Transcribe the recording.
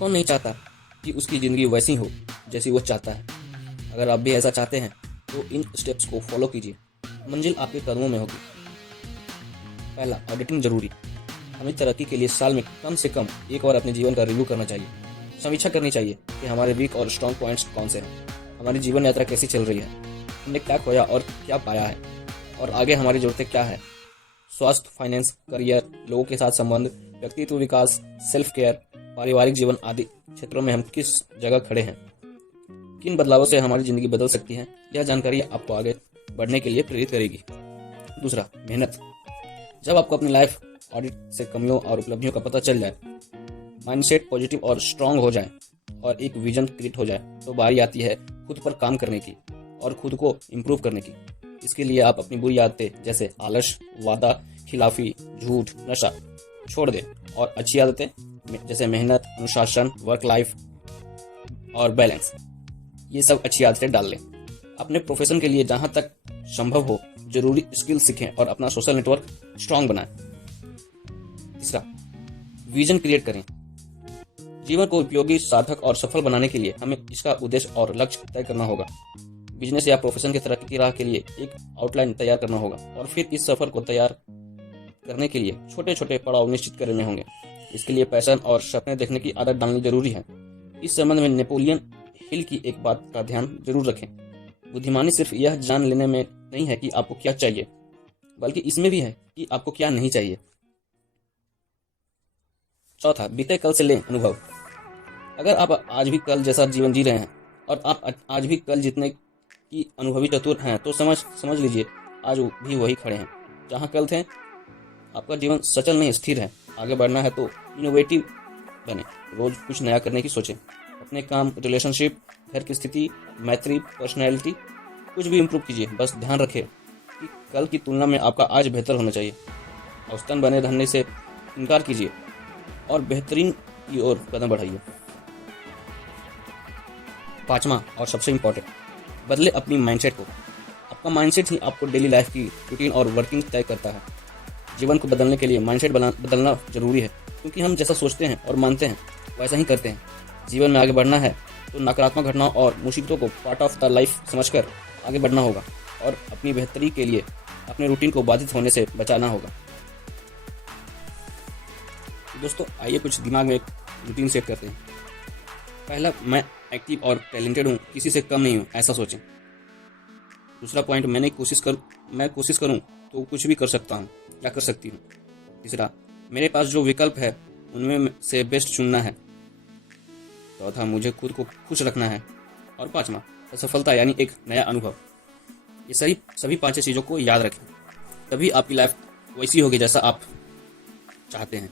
कौन नहीं चाहता कि उसकी ज़िंदगी वैसी हो जैसी वो चाहता है। अगर आप भी ऐसा चाहते हैं तो इन स्टेप्स को फॉलो कीजिए, मंजिल आपके कदमों में होगी। पहला, ऑडिटिंग जरूरी। हमें तरक्की के लिए साल में कम से कम एक बार अपने जीवन का रिव्यू करना चाहिए। समीक्षा करनी चाहिए कि हमारे वीक और स्ट्रॉन्ग पॉइंट्स कौन से हैं, हमारी जीवन यात्रा कैसी चल रही है, हमने क्या खोया और क्या पाया है, और आगे हमारी ज़रूरतें क्या है। स्वास्थ्य, फाइनेंस, करियर, लोगों के साथ संबंध, व्यक्तित्व विकास, सेल्फ केयर, पारिवारिक जीवन आदि क्षेत्रों में हम किस जगह खड़े हैं, किन बदलावों से हमारी ज़िंदगी बदल सकती है। यह जानकारी आपको आगे बढ़ने के लिए प्रेरित करेगी। दूसरा, मेहनत। जब आपको अपनी लाइफ ऑडिट से कमियों और उपलब्धियों का पता चल जाए, माइंडसेट पॉजिटिव और स्ट्रांग हो जाए और एक विजन क्रिएट हो जाए, तो बारी आती है खुद पर काम करने की और खुद को इम्प्रूव करने की। इसके लिए आप अपनी बुरी आदतें जैसे आलस, वादा खिलाफी, झूठ, नशा छोड़ दें और अच्छी आदतें जैसे मेहनत, अनुशासन, वर्क लाइफ और बैलेंस, ये सब अच्छी आदतें डाल लें। अपने प्रोफेशन के लिए जहां तक संभव हो जरूरी स्किल सीखें और अपना सोशल नेटवर्क स्ट्रांग बनाएं। तीसरा, विजन क्रिएट करें। जीवन को उपयोगी, सार्थक और सफल बनाने के लिए हमें इसका उद्देश्य और लक्ष्य तय करना होगा। बिजनेस या प्रोफेशन की तरक्की की राह के लिए एक आउटलाइन तैयार करना होगा और फिर इस सफर को तैयार करने के लिए छोटे छोटे पड़ाव निश्चित करने होंगे। इसके लिए पैशन और सपने देखने की आदत डालनी जरूरी है। इस संबंध में नेपोलियन हिल की एक बात का ध्यान जरूर रखें। बुद्धिमानी सिर्फ यह जान लेने में नहीं है कि आपको क्या चाहिए, बल्कि इसमें भी है कि आपको क्या नहीं चाहिए। चौथा, बीते कल से लें अनुभव। अगर आप आज भी कल जैसा जीवन जी रहे हैं और आप आज भी कल जितने की अनुभवी चतुर हैं, तो समझ लीजिए आज भी वही खड़े हैं जहां कल थे। आपका जीवन सचल नहीं, स्थिर है। आगे बढ़ना है तो इनोवेटिव बने, रोज कुछ नया करने की सोचें। अपने काम, रिलेशनशिप, घर की स्थिति, मैत्री, पर्सनैलिटी, कुछ भी इम्प्रूव कीजिए। बस ध्यान रखें कि कल की तुलना में आपका आज बेहतर होना चाहिए। औसतन बने रहने से इनकार कीजिए और बेहतरीन की ओर कदम बढ़ाइए। पांचवा और सबसे इम्पोर्टेंट, बदले अपनी माइंडसेट को। आपका माइंडसेट ही आपको डेली लाइफ की रूटीन और वर्किंग तय करता है। जीवन को बदलने के लिए माइंडसेट बदलना जरूरी है, क्योंकि हम जैसा सोचते हैं और मानते हैं वैसा ही करते हैं। जीवन में आगे बढ़ना है तो नकारात्मक घटनाओं और मुसीबतों को पार्ट ऑफ द लाइफ समझकर आगे बढ़ना होगा और अपनी बेहतरी के लिए अपने रूटीन को बाधित होने से बचाना होगा। दोस्तों, आइए कुछ दिमाग में एक रूटीन सेट करते हैं। पहला, मैं एक्टिव और टैलेंटेड हूँ, किसी से कम नहीं हूँ, ऐसा सोचें। दूसरा पॉइंट, मैं कोशिश करूँ तो कुछ भी कर सकता हूँ या कर सकती हूँ। तीसरा, मेरे पास जो विकल्प है उनमें से बेस्ट चुनना है। चौथा, मुझे खुद को खुश रखना है। और पांचवा, असफलता यानी एक नया अनुभव। ये सभी पांचों चीज़ों को याद रखें, तभी आपकी लाइफ वैसी होगी जैसा आप चाहते हैं।